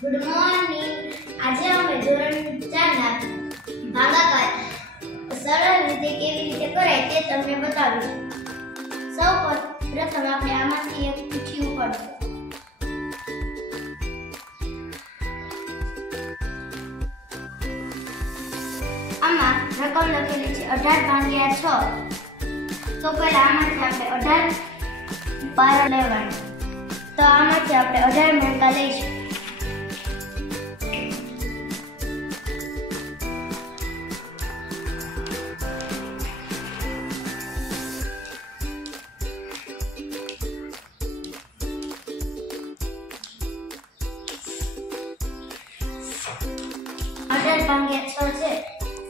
Good morning. આજે અમે ધોરણ 4 ના ભાગાકાર સરળ રીતે કેવી રીતે કરાય તે તમને બતાવીશું. સૌપ્રથમ આપણે આમાંથી એક ચિઠ્ઠી ઉપાડશું. આમાં રકમ લખેલી છે 18/6. તો પહેલા આમાંથી આપણે 18 પારા લેવાના. તો આમાંથી આપણે 18 મણકા લઈશું. ભાગ્યા 6 છે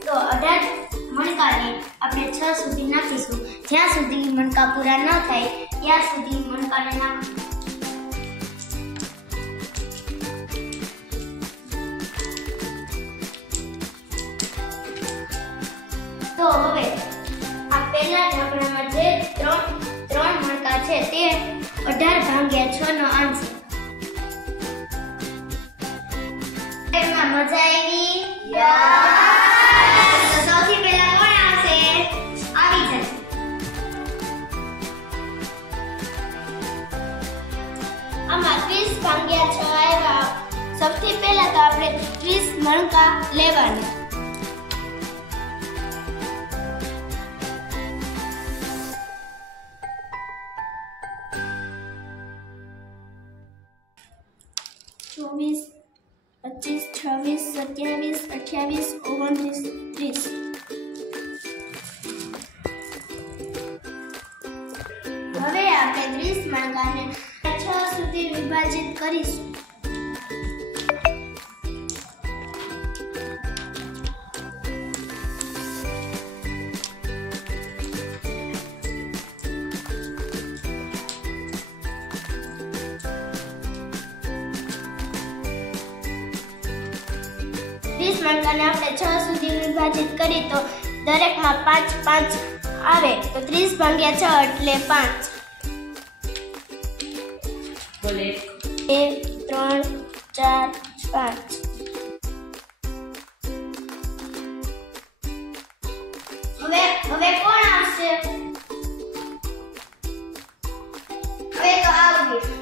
તો 18 મણકાને આપણે 6 સુધી નાખીશું. જ્યાં સુધી મણકા પૂરા ન થાય ત્યાં સુધી મણકાને નાખીશું. તો હવે આ પહેલા ઢાંકણામાં જે ત્રણ મણકા છે તે 18/6 નો આન્સર. એમાં મજા આવી? તો સૌથી પહેલા કોણ આવશે? આવી જશે. આમાં 30/6 આવ્યા. સૌથી પહેલા તો આપણે 30 મણકા લેવાના. ચોવીસ 25, 26, 27, 28, 29, 30. હવે આપણે 30 મણકાને 6 સુધી વિભાજિત કરીશું. મણકાને આપણે 6 સુધી વિભાજિત કરી તો દરેકમાં 5 આવે તો 30/6 એટલે 5. બોલે 1 3 4 5. હવે કોણ આવશે? હવે તો આવશે.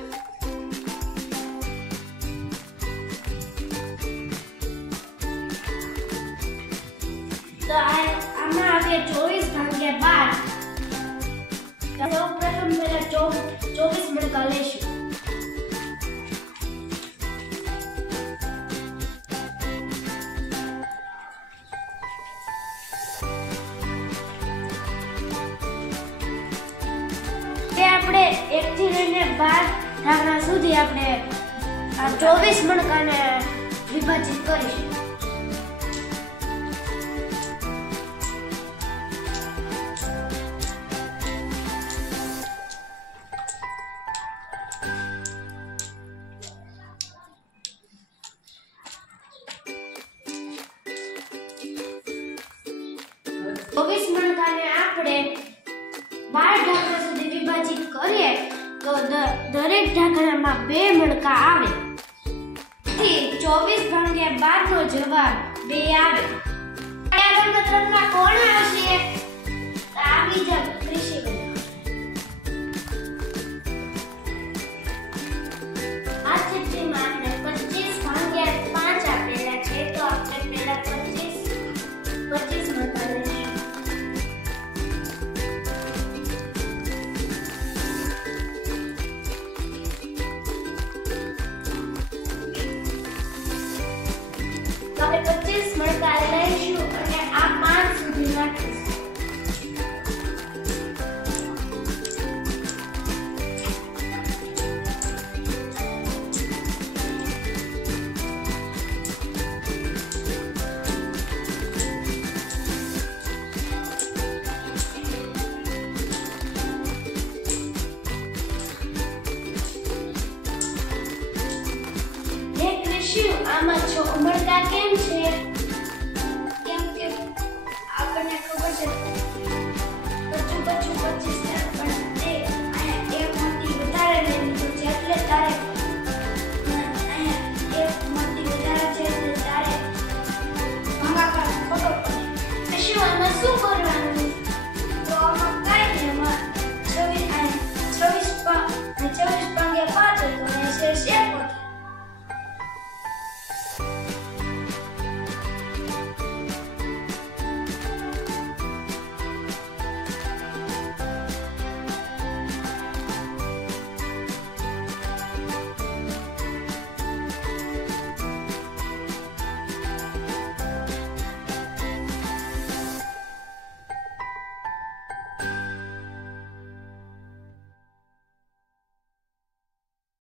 તો આમાં આવે 24/12. સૌપ્રથમ પહેલા 24 મણકા લેશું. તે આપણે 1 થી લઈને 12 ઢાંકણા સુધી આપણે આ 24 મણકાને વિભાજિત કરીશું. મણકાને આપણે 12 ઢાંકણા સુધી વિભાજિત કરીએ તો દરેક ઢાંકણામાં 2 મણકા આવે. 24/12 નો જવાબ 2 આવે. ત્રણમાં કોણ આવશે? આવી જ કૃષિ. આ ચિઠ્ઠીમાં આપણે 25/5 આપેલા છે તો આપણે પહેલા 25 મણકા લઈશું. આપણે 25 મણકા લઈશું અને આ 5 સુધી નાખીશું. આમાં 6 મણકા કેમ છે? કેમ કે આપણને ખબર છે 25 પણ તે અહીંયા 1 માંથી વધારે લઈ લીધું છે એટલે તારે અહીંયા 1 અને 24 પાન